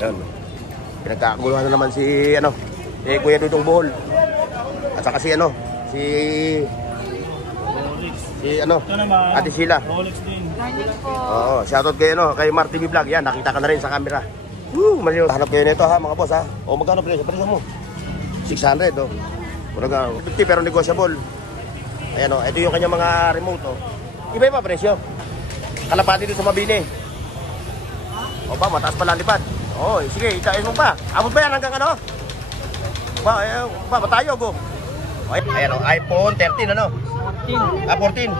Yan. Pinagkakaguluhan na naman si Kuya Dudong Bohol. At saka si Ate Sheila. Oo, shoutout kayo kay Mar TV Vlog. Yan, nakita ka na rin sa camera. Hanap kayo nito ha mga boss ha. O magkano presyo mo? 600 oh. Muraga 50 pero negotiable. Ayan oh, ito yung kanyang mga remote oh. Iba-iba presyo. Kalapati dito sa Mabini. O ba, mataas pala lipad. Oh, sige, itain mo pa. Abot ba yan hanggang ano? Ba tayo go. Ayan oh, iPhone 13 ano? 14. 14.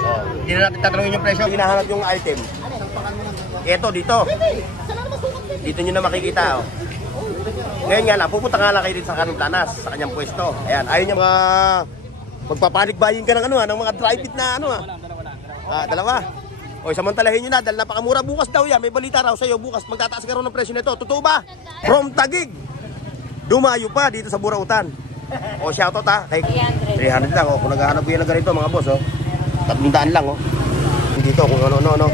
So, hindi na natin tatanungin yung presyo. Hinahanap yung item. Ito dito. Dito nyo na makikita oh. Ngayon nga lang, pupunta nga lang kayo dito sa Carmen Planas, sa kanyang pwesto. Ayan, ayaw niya mga magpapanik-buying ka ng ng mga dry fit na dalawa. O, samantalahin nyo na dahil napakamura. Bukas daw yan, may balita raw sa'yo. Bukas magtataas ka rin ng presyo nito. Totoo ba? From Taguig, dumayo pa dito sa Burautan. O, shoutout ha. 300 lang o. Kung naghahanap ko yan na ganito mga boss o. 300 lang o. Dito kung ano.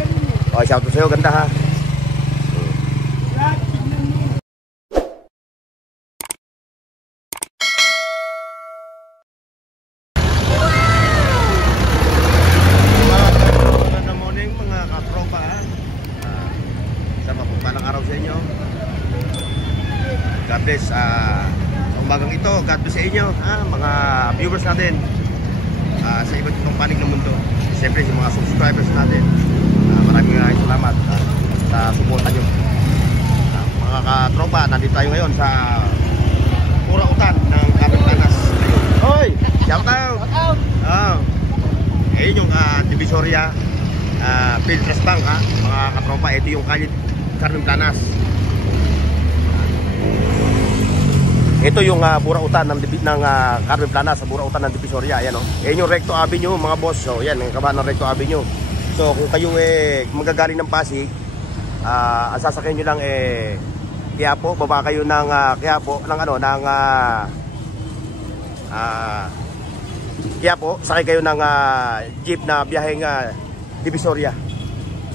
O, shoutout sa'yo. Ganda ha. God bless sa umagang ito. God bless sa inyo mga viewers natin sa iba't ibang panig ng mundo. Siyempre sa mga subscribers natin, maraming salamat sa suporta nyo. Mga katropa, nandito tayo ngayon sa Burautan ng Carmen Planas. Hoy! Shout out! Ayun yung Divisoria Philtras Bank mga katropa. Ito yung kalit Carmen Planas. Ito yung Burautan ng Carmen Planas sa Burautan ng Divisoria. Ayan oh. Ayan yung Recto Avenue mga boss. So yan, yung kabahan ng Recto Avenue. So kung kayo magagaling ng Pasig, ang sasakyan nyo lang Quiapo, baba kayo ng Quiapo Quiapo, sakay kayo ng jeep na biyaheng Divisoria.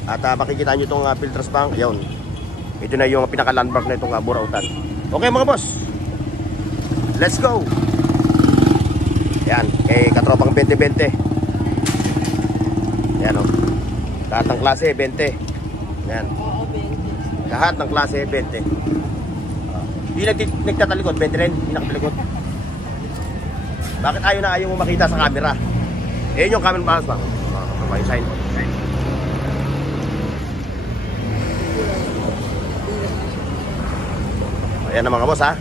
At makikita nyo itong Philtras Bank. Ayan. Ito na yung pinaka-landmark na itong Burautan. Okay mga boss, let's go! Yan, katropang 20-20. Yan o. Lahat ng klase, 20. Yan. Lahat ng klase, 20. Hindi nagtatalikod, 20 rin. Hindi nakatalikod. Bakit ayaw mo makita sa camera? Yan yung Carmen Planas ba? Okay, sign. Ayan na mga boss ha.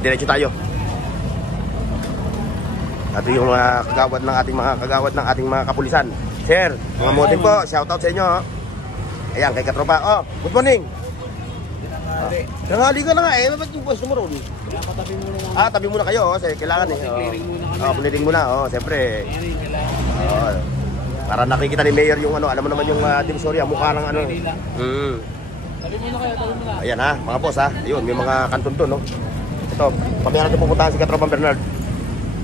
Diretso tayo. Ito yung kagawad ng ating mga kapulisan. Sir, mga motin po, shoutout sa inyo. Ayan, kay katropa. Oh, good morning. Tanghali ka na nga ba't yung pwesto mo ron? Tabi muna kayo kasi kailangan clearing muna. Siyempre. Para nakikita ni Mayor yung alam mo naman yung Divisoria, mukha ng Tabi muna kayo. Ayan ha, mga boss ha. Ayun, may mga kanton to, no? Ito, pamaya natin pupuntahan si Katropang Bernard.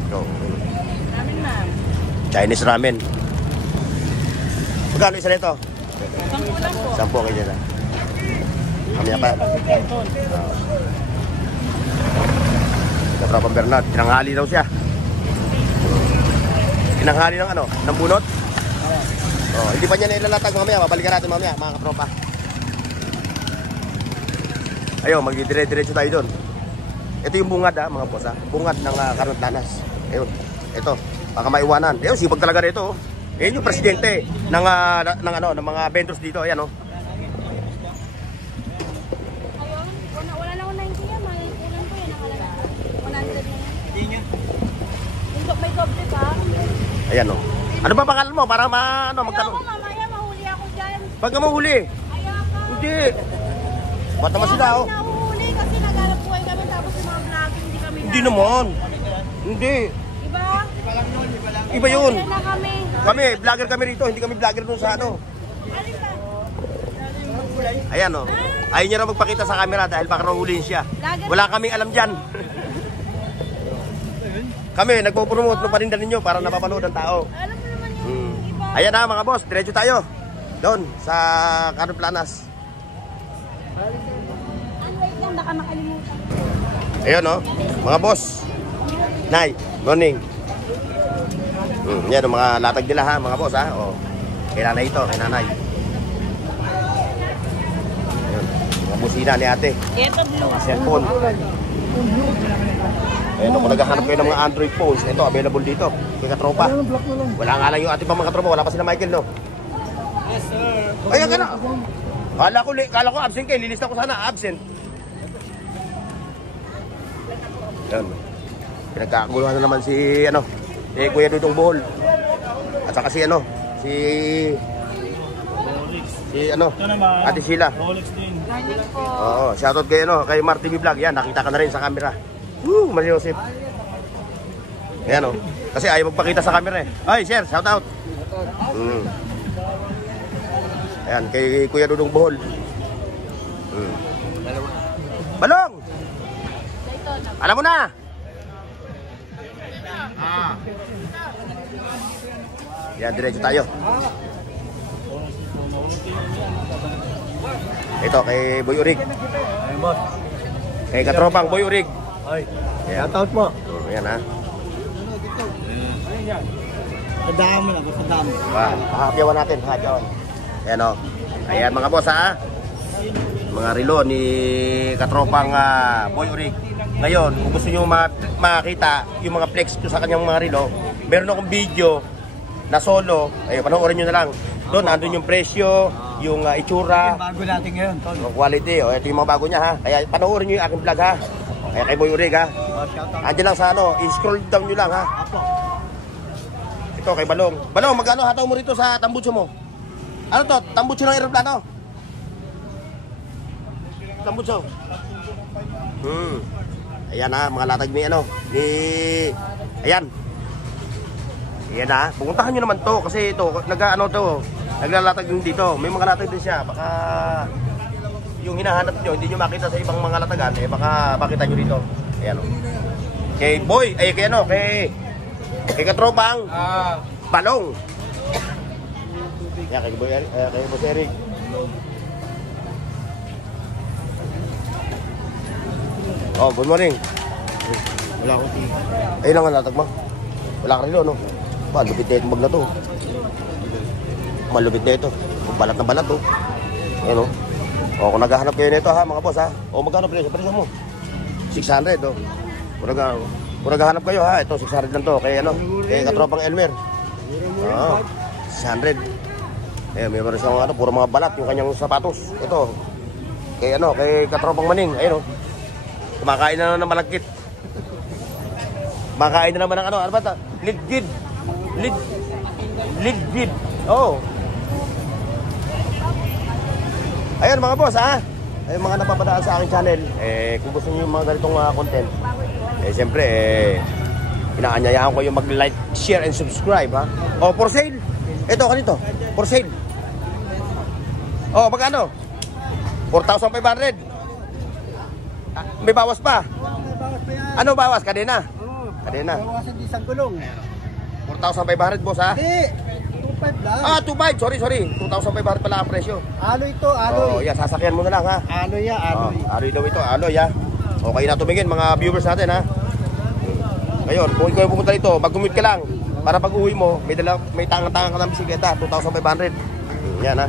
Ito. Chinese ramen. Magkano isa nito? 10 lang po. 10 kayo dyan. Mamaya pa. Katropang Bernard. Tinanghali daw siya. Tinanghali ng ng bunot. Hindi pa niya nailalatag mamaya. Babalikan natin mamaya mga katropa. Ayun, magdidire-diretso tayo doon. Ito yung bungad mga boss bungad ng Carmen Planas. Ayun, ito, baka maiwanan. Ayun, sipag talaga rito. Ayun yung presidente ng mga vendors dito. Ayan oh. Wala na 190 yan, kulang ko yan. 100 yan. May doble pa. Ayan oh. Ano ba pangalan mo para magtanong? Ako mamaya mahuli ako dyan. Pag ka mahuli? Ayaka. Hindi. Ba't naman sila oh? Nahuhuli kasi naghanap buhay kami tapos yung mga vlogging hindi kami Hindi naman. Hindi. Iba? Iba yun. Na kami. Kami, vlogger kami rito. Hindi kami vlogger dun sa Alin ba? Ayan oh. Ayaw niya raw magpakita sa camera dahil baka rahuliin siya. Wala kaming alam dyan. Kami, nagpo-promote ng panindan ninyo para napapanood ang tao. Alam mo naman yung iba. Ayan na mga boss, diretso tayo. Doon, sa Carmen Planas. baka makalimutan. Ayun, no? Mga boss. Nay, morning. Yan, mga latag nila ha, mga boss ha. O, kay nanay ito, kay nanay. Ayun, mga busina ni ate. Ito blue. Mga cellphone. Ayun, kung naghahanap kayo ng mga Android phones, ito, available dito. Kaya katropa. Wala nga lang yung ating pang mga tropa, wala pa sila Michael, no? Yes, sir. Ayan ka na. Kala ko absent kayo, lilista ko sana, absent. Yan. Pinagkakaguluhan na naman si, ano, si Kuya Dudong Bohol. At saka si, ano, si, ano, Ito naman. Ate Sheila. Rolex din. Morning po. Oo, shoutout kay, ano, kay Mar TV Vlog. Yan, nakita ka na rin sa camera. Woo, Maria Joseph. Ayan, oh. Kasi ayaw magpakita sa camera eh. Ay, sir, shoutout. Ayan, kay Kuya Dudong Bohol. Balong! Alam mo na! Yan, diretso tayo. Ito, kay Boy Urig. Ayun, boss. Kay katropang Boy Urig. Ay. Ayan. Shoutout po. Ayan ha. Sa dami na, sa dami. Pakakyawan natin, pakakyawan. Ayan o. Ayan mga boss ha. Mga relo ni katropang Boy Urig. Ngayon, kung gusto nyo makita yung mga flex ko sa kanyang mga relo, meron akong video na solo. Ayun, panoorin nyo na lang. Doon, nandun yung presyo, yung itsura, Yung bago natin ngayon, tol. yung quality. O, ito yung mga bago niya ha. Kaya panoorin nyo yung aking vlog ha. Kaya kay Boy Urig ha. Shoutout. Andiyan lang sa ano, i-scroll down nyo lang ha. Apo. Ito kay Balong. Balong, magkano hataw mo rito sa tambutso mo? Ano to? Tambutso ng aeroplano? Tambutso. Ayan ha, mga latag ni ano, ni... Ayan. Ayan ha, pupuntahan nyo naman to kasi ito, nag-ano to, naglalatag din dito. May mga latag din siya, baka yung hinahanap nyo, hindi nyo makita sa ibang mga latagan, eh baka makita nyo dito. Ayan o. Kay Boy, ay kay ano, kay katropang Balong. Ayan, kay Boy, kay Boss Eric. Oh, good morning. Wala akong tingin. Ayun lang ang latag mo. Wala ka rilo, no? Pa, lupit na itong bag na to. Malupit na ito. Balat na balat, oh. Ayun, oh. O, kung naghahanap kayo nito, ha, mga boss, ha? O, magkano presyo? Presyo mo? 600, oh. Kung naghahanap kayo, ha? Ito, 600 lang to. Kay, ano? Kay katropang Elmer. Oo, 600. Eh, may meron siyang, ano, puro mga balat, yung kanyang sapatos. Ito. Kay, ano, kay katropang Maning. Ayun, oh. Kumakain na naman ng malagkit. Kumakain na naman ng ano ba ito? Ligid. Ligid. Oo. Ayan mga boss ha. Ayun mga napapadaan sa aking channel. Kung gusto niyo yung mga ganitong content, siyempre, inaanyayahan ko yung mag-like, share, and subscribe ha. Oh, for sale. Ito, kanito. For sale. Oh, magkano? 4,500. May bawas pa. Ano bawas? Kadena? Kadena. Bawasan di isang gulong. 4,500 boss ha? Hindi. 2.5 lang. 2.5. Sorry. 2,500 pala ang presyo. Aloy to, aloy. Oh, yeah, sasakyan mo na lang ha. Aloy ya, aloy. Aloy daw ito, aloy ha. Okay na tumingin mga viewers natin ha. Ngayon, kung ikaw pumunta dito, mag-commute ka lang. Para pag uwi mo, may tangang-tangang ka ng bisikleta, 2,500. Yan ha.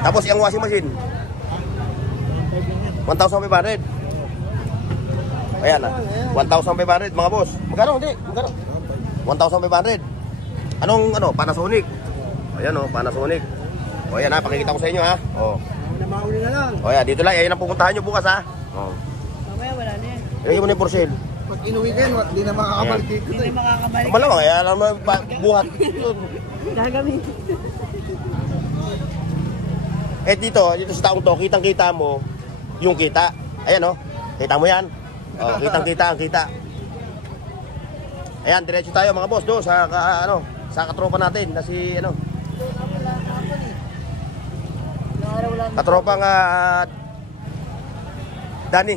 Tapos yung washing machine, 1,500. Ayan ha. 1,500 mga boss. Magkano? Hindi. Magkano? 1,500. Anong ano? Panasonic. Ayan o, Panasonic. O ayan ha, pakikita ko sa inyo ha. O. Mauli na lang. O ayan, dito lang. Ayan ang pupuntahan nyo bukas ha. O. Mamaya wala na yan. Ilagay mo na yung for sale. Pag inuwi ka yun, hindi na makakabalik dito. Hindi kayo makakabalik. Malamang, kaya alam mo, buhat. Gagamitin. Dito sa taong to, kitang-kita mo yung kita. Ayan o, kita mo yan. O, kitang-kita ang kita. Ayan, diretso tayo mga boss do sa sa katropa natin na si ano. Katropang Dani.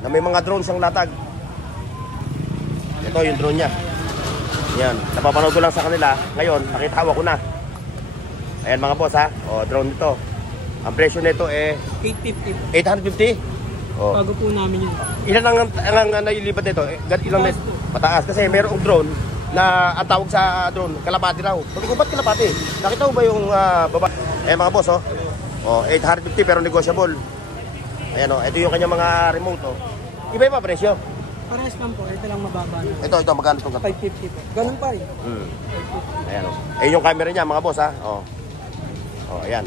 Na may mga drones ang latag. Ito yung drone niya. Yan, napapanood ko lang sa kanila. Ngayon, nakitawa ko na. Ayan mga boss ha. O, drone nito. Ang presyo nito 850. 850? Oh. Bago po namin yun. Ilan ang nailipat nito? Ilang Mataas po. Mataas kasi mayroong drone na ang tawag sa drone, kalapati raw. Sabi ko, ba't kalapati? Nakita mo ba yung baba? Mga boss, oh. Oh, 850 pero negotiable. Ayan, oh. Ito yung kanyang mga remote, oh. Iba-iba presyo. Parehas lang po. Ito lang mababa na. Ito, magkano itong 550 po. Ganun pa rin. Ayan, oh. Ayun yung camera niya, mga boss, ha. Oh. Oh, ayan.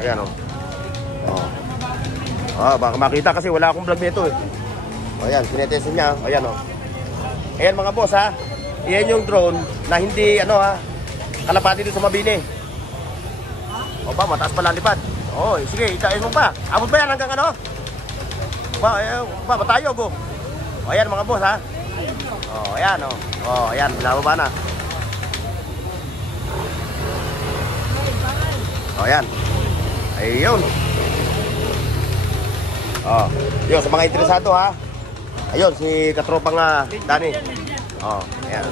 Ayan, oh. Oh. Baka makita kasi wala akong vlog nito, eh. Oh, ayan, sinetestin niya. Ayan, oh. Ayan, mga boss, ha. Ayan yung drone na hindi, kalapati dito sa Mabini. O ba, mataas pala ang lipad. Oh, sige, itain mo pa. Abot ba yan hanggang ano? Matayo, go. O, ayan, mga boss, ha. O, ayan, o. O, ayan, binababa na. O, ayan. Ayun. O, yun, sa mga interesado, ha. Ayun, si katropang Dani. O, ayan.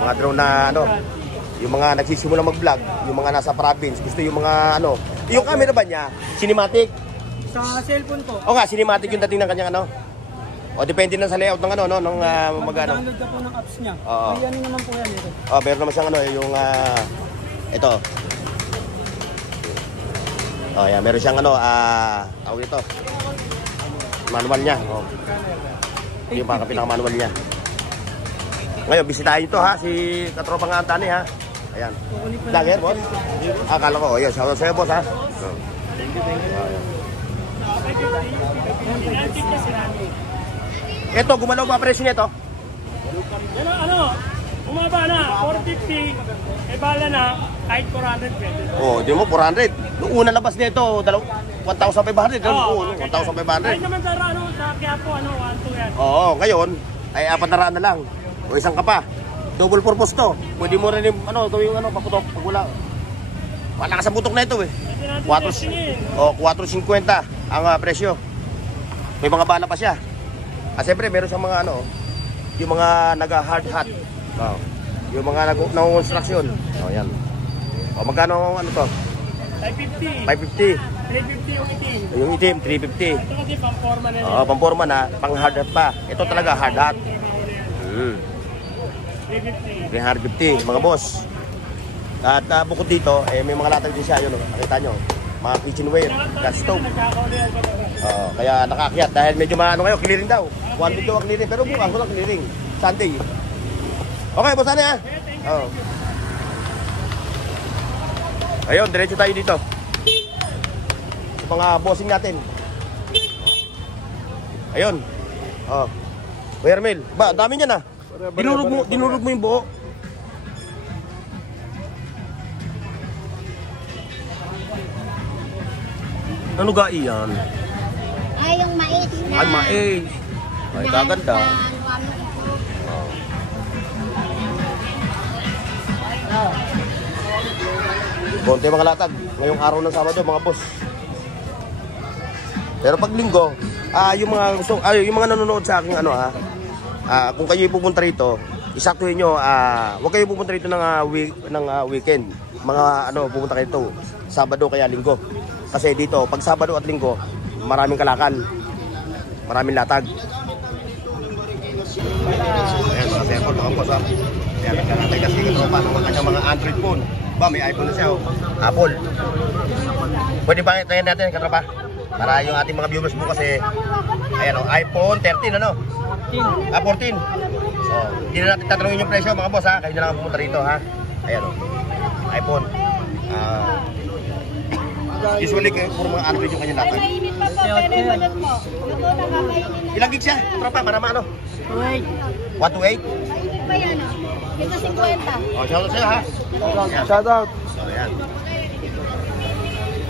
Mga drone na, yung mga nagsisimula mag-vlog, yung mga nasa province, gusto yung mga, yung camera ba niya, cinematic? Sa cellphone po. O nga, cinematic yung dating ng kanyang O, depende na sa layout ng nung mag-ano. Download ka po ng apps niya. Oo. May ano naman po yan ito. O, meron naman siyang yung, ito. O, yan, meron siyang tawag ito. Manual niya. O. Yung pinaka-manual niya. Ngayon, bisitahin ito, ha, si katropang Antani, ha. Ayan. Lager, boss? Akala ko, ayan, shoutout sa'yo, boss, ha. Thank you. Ito, gumalaw pa presyo nito? Bumaba na, 450, bala na, kahit 400 pesos. Oh, di mo, 400. Noong una labas nito, 1,500. Oo, 1,500. Kahit naman sa Quiapo, 1,200 yan. Oo, ngayon, ay 400 na lang. O isang ka pa. Double purpose to. Pwede mo rin yung paputok pag wala. Wala ka sa putok na ito, eh. 450 ang presyo. May mga bala pa siya. Siyempre, meron siyang mga yung mga naga-hard hat. Oh. Yung mga nag-construction. Oh, yan. O, magkano to? 550. 550. 350 yung itim. Yung itim, 350. Ito kasi pang-forma na yun. Pang-forma na, pang-hard hat pa. Ito talaga hard hat. 350, mga boss. At bukod dito, may mga latag din siya. Yun, nakita nyo. Mga kitchenware, gas stove. Kaya nakakyat dahil medyo ngayon, clearing daw. One week daw clearing, pero bukas walang clearing. Sunday. Okay, boss, ano yan? Ayun, diretso tayo dito. Sa mga bossing natin. Ayun. Kuya Armel, dami niya na. Dinurog mo yung buo. Ano ga iyan? Ay, yung mais na. Ay, mais. Ay, kaganda. Konti mga latag. Ngayong araw ng Sabado, mga boss. Pero pag linggo, yung mga nanonood sa akin, kung kayo pupunta rito, isaktuhin nyo, huwag kayo pupunta rito ng weekend. Mga pupunta kayo dito, Sabado kaya linggo. Kasi dito, pag Sabado at linggo, maraming kalakal. Maraming latag. Ayan, mga telephone, mga boss, Ayan, nagkalatay kasi paano ang kanyang mga Android phone. May iPhone na siya, Apple. Pwede ba tayo natin, katropa? Para yung ating mga viewers bukas ayan, iPhone 13, 14. So, hindi na natin tatanungin yung presyo, mga boss, Kayo na lang pumunta rito, Ayan, iPhone. Usually, puro mga Android yung kanyang latag. Mainit pa po, pero yung balot mo. Ito, nakakainin na. Ilang gig siya, tropa, para 2.8. 128? Mainit pa yan, Ito 50. Shoutout sa'yo, Shoutout. So, ayan.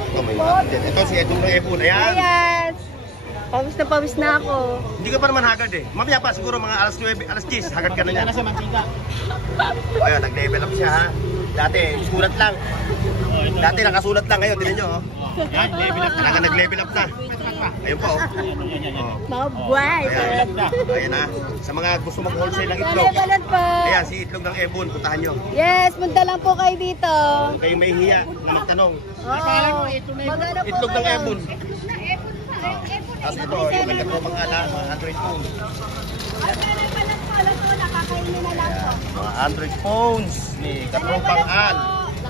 Ito, may mga ito si Edong iPhone. Ayan. Ayan. Pawis na ako. Hindi ka pa naman hagad, Mamaya pa, siguro mga alas 9, alas 10, hagad ka na yan. Ayan, nag-level up siya, Dati, sulat lang. Dati nakasulat lang, ngayon, tingnan nyo, oh. Yan, level up na. Nag-level up na. Ayun po, oh. Mabuhay. Ayan. Ayan na. Sa mga gusto mag-wholesale ng itlog. Malebalan po. Ayan, si itlog ng Ebon, puntahan nyo. Yes, punta lang po kayo dito. Kung kayo may hiya na magtanong. Oh, magana po Itlog ng kayo. Ebon. Tapos ito, yung may katropang ala, mga 100 phones. Nakakainin na lang po. Mga 100 phones ni katropang al.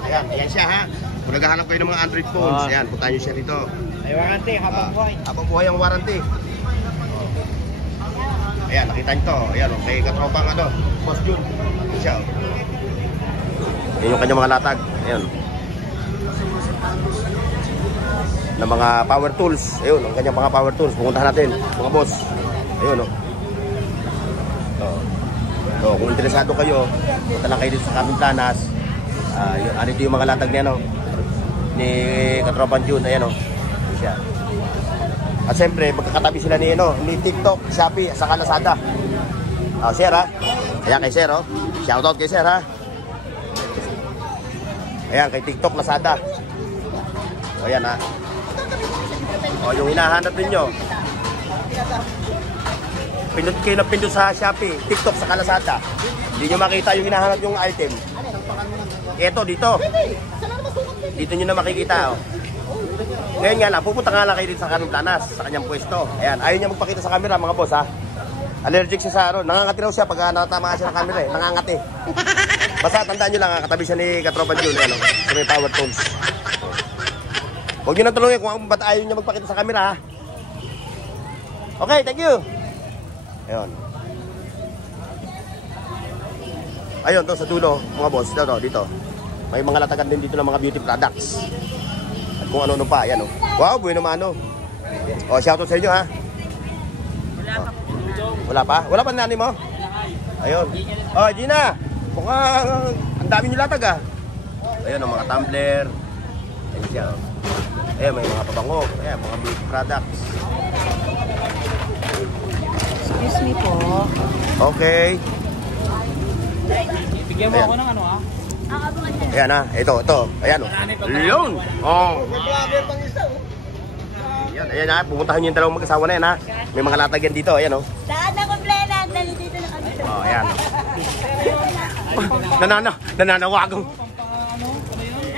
Ayan, ayan siya ha. Kung naghahanap kayo ng mga 100 phones, ayan, puntahan nyo siya dito. Ay, warranty, habang buhay. Habang buhay ang warranty. Ayan, nakita nyo to. Ayan, may katropang ano, Boss Jun. Ayan siya. Ayan yung kanyang mga latag. Ayan. Na mga power tools. Ayun, ang kanyang mga power tools. Pumuntahan natin, mga boss. Ayun, oh. So, kung interesado kayo, punta lang kayo dito sa Kaming Planas. Ano ito yung mga latag niya, no? Ni Katropan Jun, ayan, oh. Ayan siya. At siyempre, magkakatabi sila ni, ano, ni TikTok, Shopee, sa Lazada. Sir, ha? Ayan kay Sir, oh. Shoutout kay Sir, ha? Ayan, kay TikTok, Lazada. O, ayan, ha? O, yung hinahanap ninyo. Pindot kayo na pindot sa Shopee, TikTok, sa Lazada. Hindi nyo makita yung hinahanap yung item. Ito, dito. Dito nyo na makikita, oh. Ngayon nga lang, pupunta nga lang kayo dito sa Kaming Planas, sa kanyang pwesto. Ayan, ayaw niya magpakita sa camera, mga boss, ha? Allergic siya sa ano, nangangati raw siya pag natatamaan siya ng camera, eh. Nangangati. Basta tandaan nyo lang, katabi siya ni Katropan Jun, ano, sa may power tools. Huwag nyo na tulungin kung ba't ayaw niya magpakita sa camera, ha? Okay, thank you. Ayun. Ayun, to sa dulo, mga boss, dito. May mga latagan din dito ng mga beauty products. At kung ano-ano pa, ayan, oh. Wow, buhay naman, ano. O, shoutout sa inyo, ha? Wala pa? Wala pa nani mo? Ayun. Oh, Gina. Mukhang ang dami nyo latag, ah. Ayun, mga tumbler. Ayun siya, oh. Ayun, may mga pabango. Ayun, mga beauty products. Excuse me po. Okay. Bigyan mo ako ng ano, ha? Ayan, ha. Ito. Ayan, oh. Yun. Oh. Ayan, ha. Pumuntahan nyo yung dalawang mag-asawa na yan, ha. May mga latag yan dito. Ayan, oh. Saan na kumplena? Nandito na kami. Oh, ayan. Nananawagang.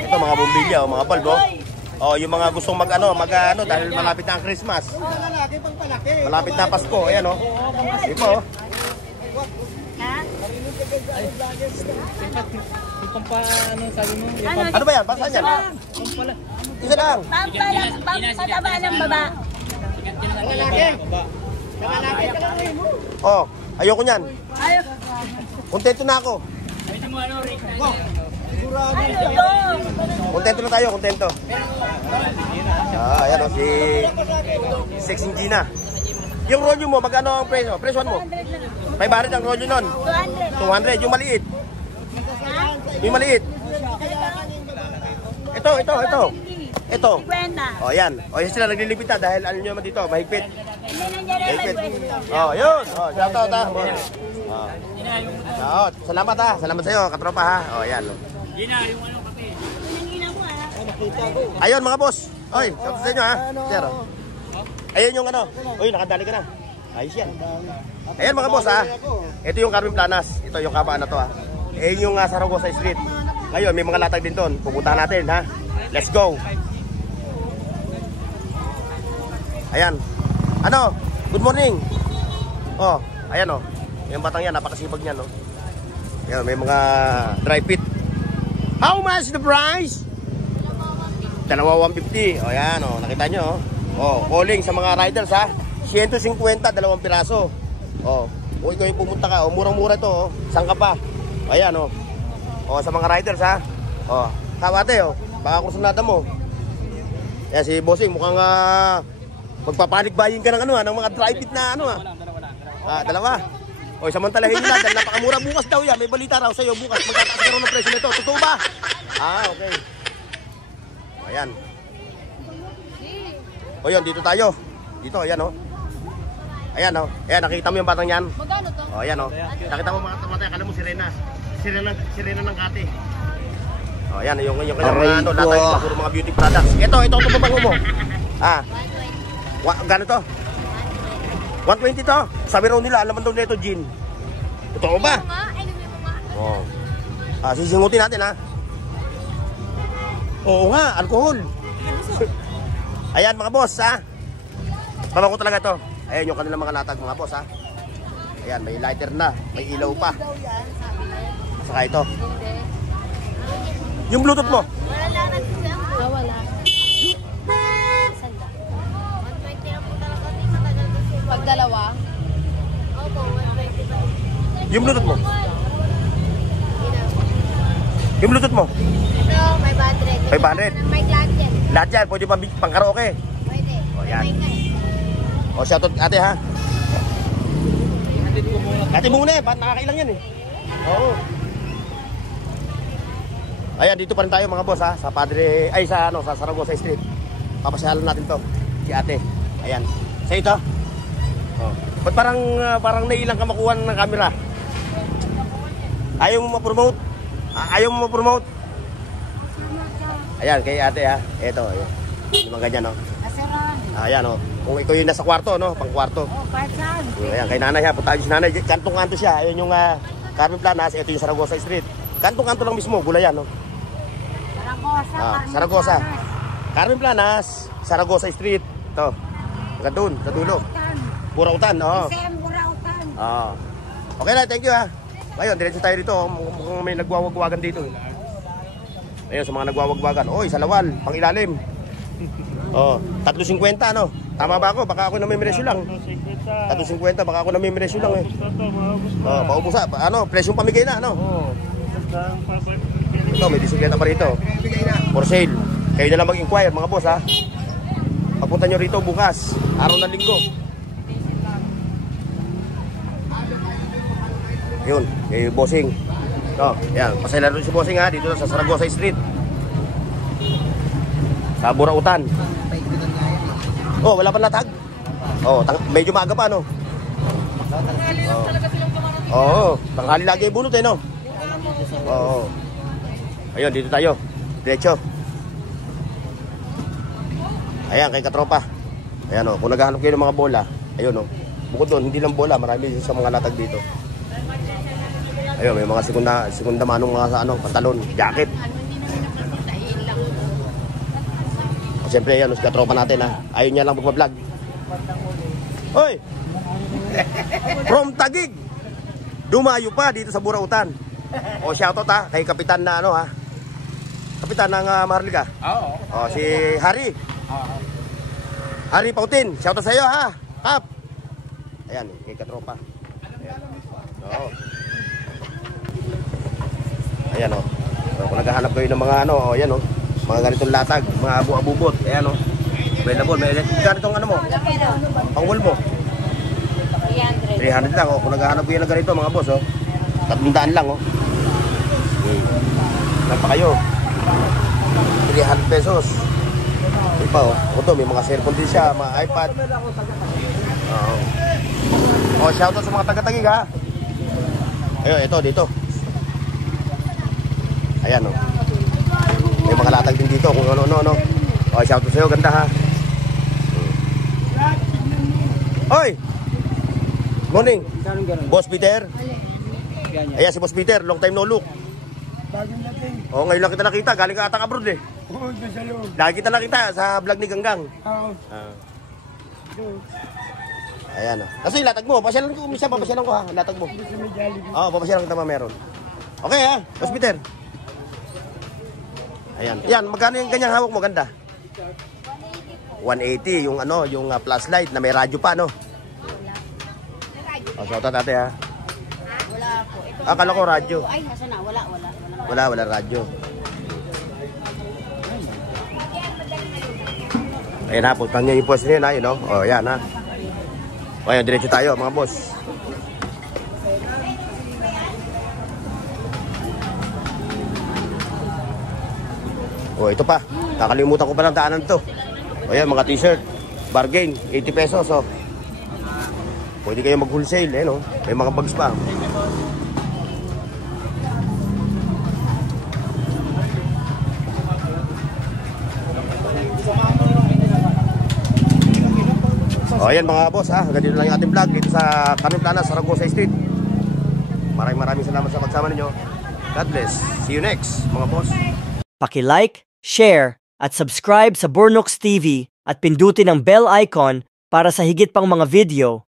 Ito, mga bumbilya, oh, mga bulb, oh. Oh, yung mga gustong mag-ano dahil malapit na ang Christmas. Malapit na Pasko, ayan, oh. Ito, oh. Ha? Yung pampano, sabi mo? Ano ba yan? Basta yan? Isa lang. Pampataba ng baba. Oh, ayoko niyan. Ayaw. Kontento na ako. Kontento na tayo, kontento. Ayan, oh, si Sexing Gina. Yung rolyo mo, magkano ang presyo? Presyoan mo? 500 ang rolyo nun. 200. Yung maliit. Yung maliit. Ito. 50. O, yan. O, yan sila naglilipit na dahil ano nyo naman dito, mahigpit. Hindi nandiyan rin Mahigpit. mag-pwesto. O, yun. O, shoutout, ha. O, salamat, ha. Salamat sa'yo, katropa, ha. O, yan. Gina, yung ano kape. Pinangina mo, ha? Ayun, mga boss. Oy, shoutout sa inyo, ha. Sir. Ayun yung ano. Uy, nakadali ka na. Ayos yan. Ayan, mga boss, ha. Ito yung Kaming Planas. Ito yung kabaan na to, ha. Ayun yung Zaragoza Street. Ngayon, may mga latag din doon. Pupuntahan natin, ha. Let's go. Ayan. Ano? Good morning. Oh, ayan, oh. Yung batang yan, napakasipag niyan, no. Ayan, may mga dry fit. How much the price? 2,150. O, ayan, oh. Nakita nyo, oh. Oh, calling sa mga riders, ha. 150, 2 piraso. Oh, kung ikaw yung pumunta ka, oh, murang-mura to, oh. Saan ka pa? Ayan, oh. Oh, sa mga riders, ha. Oh, kawate, oh. Baka kursunada mo. Ayan, si Bossing, mukhang magpapanik-buying ka ng ano, ng mga dry fit na ano, ha. Dalawa. O, samantalahin nyo na, dahil napakamura. Bukas daw yan, may balita raw sa'yo. Bukas, magtataas ka raw ng presyo nito. Totoo ba? Okay. O, ayan. O, yun, dito tayo. Dito, ayan, o. Ayan, o. Ayan, nakita mo yung batang yan? Magkano to? O, ayan, o. Nakita mo mga tamatay, akala mo sirena. Sirena ng kate. Oh, yan, yung kanyang mga ano, latag ito, puro mga beauty products. Ito pabango mo. Ah. Gano'n to? 120 to. Sabi raw nila, alaman daw nito, gin. Totoo ba? Ano nga? Ano nga? Oh. Sisingutin natin, ha? Oo nga, alcohol. Ayan, mga boss, ha? Pabango talaga to. Ayan yung kanilang mga latag, mga boss, ha? Ayan, may lighter na, may ilaw pa. Saka ito. Yung Bluetooth mo. Wala lang nagsilang. Wala. Sanda. 120 lang po talaga. Hindi matagal kasi. Pag dalawa? Opo, 120 pa. Yung Bluetooth mo. Yung Bluetooth mo. Ito, may battery. 500. May lahat yan. Lahat yan, pwede pang karaoke. Pwede. O, yan. May nga eh. O, shoutout ate, ha? Ate muna eh, ba't nakakailang yan eh. Oo. Ayan, dito pa rin tayo mga boss, ha? Sa Padre, ay sa Saragosa Street. Papasyalan natin to. Si ate. Ayan. Sa ito. Oh. Ba't parang nailang ka makuha ng camera? Ayaw mo ma-promote? Ayaw mo ma-promote? Ayan, kay ate, ha? Ito, ayan. Yung mga ganyan, no? Ayan, no? Kung ikaw yung nasa kwarto, no? Pang kwarto. Ayan, kay nanay, ha? Punta si nanay. Kantong-kanto siya. Ayan yung Carmen Planas. Ito yung Saragosa Street. Kantong-kanto lang mismo. Gulayan, no? Saragosa. Carmen Planas, Saragosa Street. Ito. Hanggang doon, sa dulo. Burautan, oo. Oo. Okay na, thank you, ha. Ngayon, diretso tayo dito. Mukhang may nagwawagwagan dito. Ayun, sa mga nagwawagwagan. Oy, sa lawal, pang ilalim. Oh, 350, no? Tama ba ako? Baka ako namimiresyo lang. 350, baka ako namimiresyo lang, eh. Oh, paubos, ano, presyong pamigay na, no? Ito, may disikleta pa rito. For sale. Kayo na lang mag-inquire, mga boss, ha? Papunta nyo rito bukas, araw ng linggo. Yun, kay bossing. Yan, pasayla rin si bossing, ha? Dito na sa Saragosa Street. Sa Burautan. Oh, wala pa latag? Oh, medyo maaga pa, no? Oo, tanghali lagi bunot, eh, no? Oo. Ayun, dito tayo. Diretso. Ayan, kay katropa. Ayan, o. Kung naghahanap kayo ng mga bola, ayun, o. Bukod doon, hindi lang bola. Marami sa mga latag dito. Ayun, may mga segunda manong mga pantalon, jacket. O, siyempre, ayan, si katropa natin, ha. Ayun niya lang magpa-vlog. Hoy! From Taguig, dumayo pa dito sa Burautan. O, shoutout, ha, kay kapitan na, ha. Kapitan ng Maharlika. Oo. O, si Harry. Harry Pautin, shoutout sa iyo, ha. Kap. Ayan, kay katropa. Ayan. Oo. Ayan, o. Kung naghahanap kayo ng mga ayan, o. Mga ganitong latag, mga abu-abubot. Ayan, o. Available. May ganitong mo. Pang-wall mo. 300 lang, o. Kung naghahanap kayo ng ganito, mga boss, o. 300 lang, o. Lang pa kayo. 300 pesos. Di pa, oh. Ito, may mga cellphone din siya, mga iPad. Oo. Oh, shoutout sa mga taga-Taguig, ha. Ayun, ito, dito. Ayan, oh. May mga latag din dito, kung ano. Oh, shoutout sa'yo, ganda, ha. Oy! Morning. Boss Peter. Ayan, si Boss Peter, long time no look. Oh, ngayon lang kita nakita, galing ka atang abroad, eh. Oo, doon sa loob. Lagi kita nakita sa vlog ni Ganggang. Oo. Ayan, oh. Kasi latag mo, pasyalan ko, misa papasyalan ko, ha, latag mo. Oo, papasyalan kita meron. Okay, ha, Boss Peter. Ayan, yan, magkano yung ganyang hawak mo, ganda? 180, yung yung flashlight na may radyo pa, no? Oh, shoutout ate, ha. Wala po. Ito, Akala ko radyo. ay, nasa na? Wala. Wala radyo. Ayan, ha, puntan niya yung pwesto niya, ha, yun, no? O, yan, ha. O, ayan, diretso tayo, mga boss. O, ito pa. Kakalimutan ko pa lang daanan to. O, ayan, mga t-shirt. Bargain, 80 pesos, o. Pwede kayo mag-wholesale, eh, no? May mga bags pa. O ayan mga boss ha, ganito lang yung ating vlog dito sa Canimplana, Saragosa Street. Maraming salamat sa pagsama ninyo. God bless. See you next mga boss. Paki-like, share, at subscribe sa Bornox TV at pindutin ang bell icon para sa higit pang mga video.